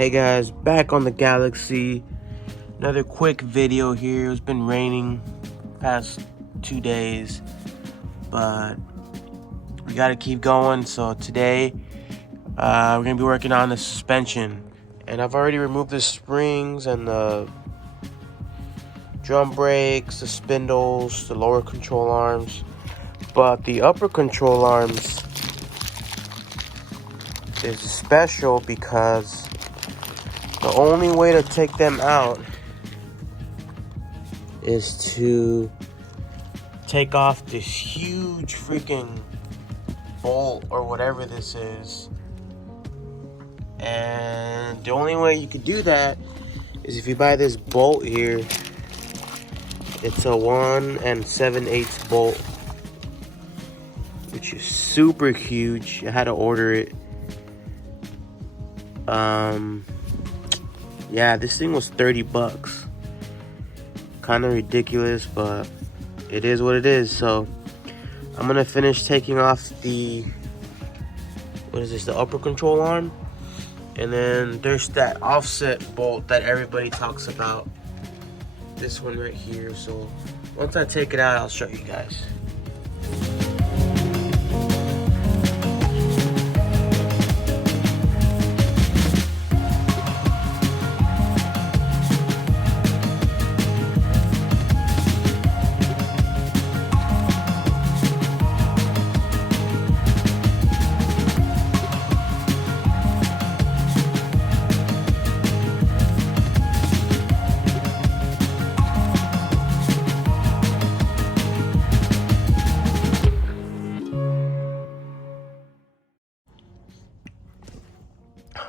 Hey guys, back on the Galaxie. Another quick video here. It's been raining past 2 days, but we gotta keep going. So today we're gonna be working on the suspension, and I've already removed the springs and the drum brakes, the spindles, the lower control arms, but the upper control arms is special because the only way to take them out is to take off this huge freaking bolt or whatever this is. And the only way you could do that is if you buy this bolt here. It's a 1 7/8 bolt, which is super huge. I had to order it. Yeah, this thing was $30. Kind of ridiculous, but it is what it is. So I'm gonna finish taking off the, what is this, the upper control arm, and then there's that offset bolt that everybody talks about, this one right here. So once I take it out, I'll show you guys.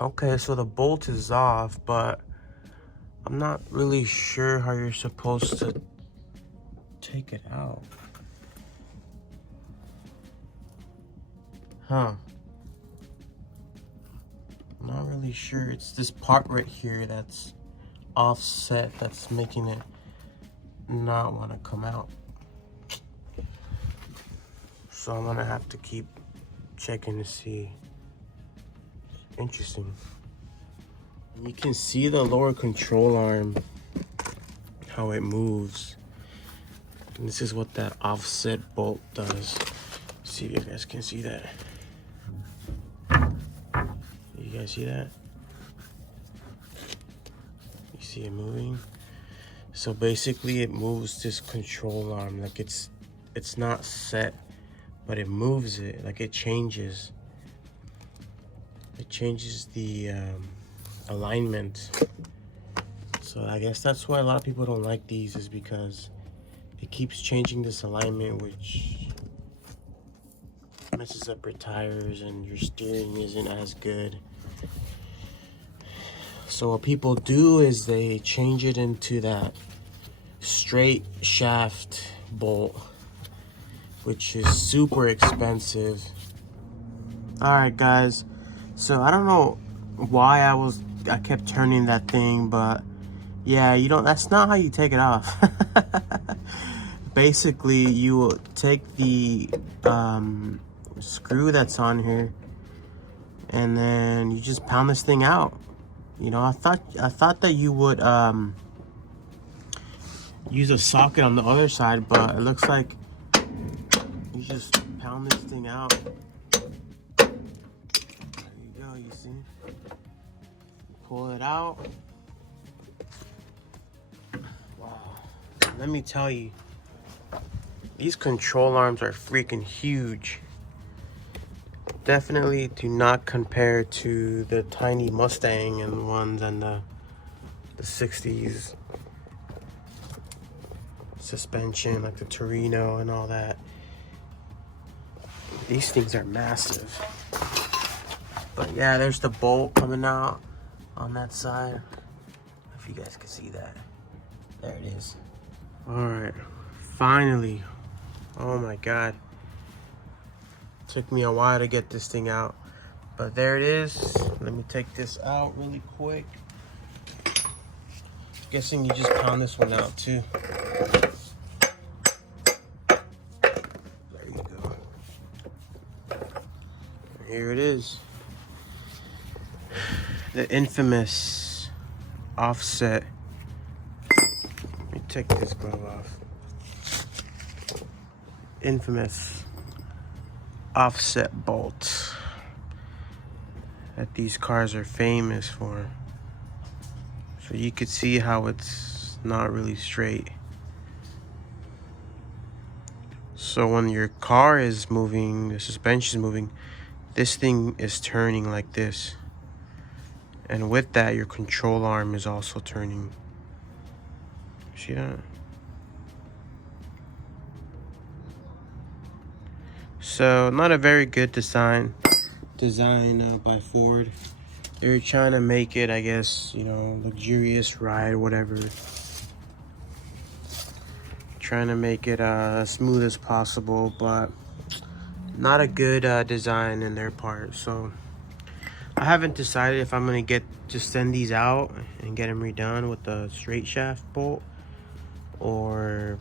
Okay, so the bolt is off, but I'm not really sure how you're supposed to take it out. I'm not really sure. It's this part right here that's offset that's making it not want to come out. So I'm gonna have to keep checking to see. Interesting. You can see the lower control arm, how it moves. And this is what that offset bolt does. See if you guys can see that. You guys see that? You see it moving? So basically it moves this control arm. Like it's not set, but it moves it. Like it changes. It changes the alignment. So I guess that's why a lot of people don't like these, is because it keeps changing this alignment, which messes up your tires and your steering isn't as good. So what people do is they change it into that straight shaft bolt, which is super expensive. All right, guys. So I don't know why I kept turning that thing, but yeah, that's not how you take it off. Basically, you will take the screw that's on here, and then you just pound this thing out. I thought that you would use a socket on the other side, but it looks like you just pound this thing out. You see, pull it out. Wow, let me tell you, these control arms are freaking huge. Definitely do not compare to the tiny Mustang and ones and the 60s suspension, like the Torino and all that. These things are massive. But yeah, there's the bolt coming out on that side. If you guys can see that. There it is. All right, finally. Oh my God. Took me a while to get this thing out, but there it is. Let me take this out really quick. Guessing you just pound this one out too. There you go. Here it is. The infamous offset. Let me take this glove off. Infamous offset bolt that these cars are famous for. So you could see how it's not really straight. So when your car is moving, the suspension is moving, this thing is turning like this. And with that, your control arm is also turning. See that? So not a very good design by Ford. They're trying to make it, I guess, you know, luxurious ride, whatever. Trying to make it as smooth as possible, but not a good design in their part. So I haven't decided if I'm gonna just send these out and get them redone with the straight shaft bolt, or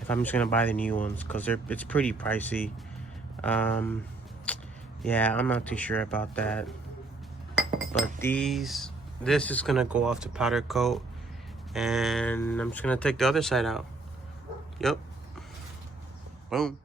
if I'm just gonna buy the new ones, because it's pretty pricey. Yeah, I'm not too sure about that. But this is gonna go off to powder coat, and I'm just gonna take the other side out. Yep. Boom.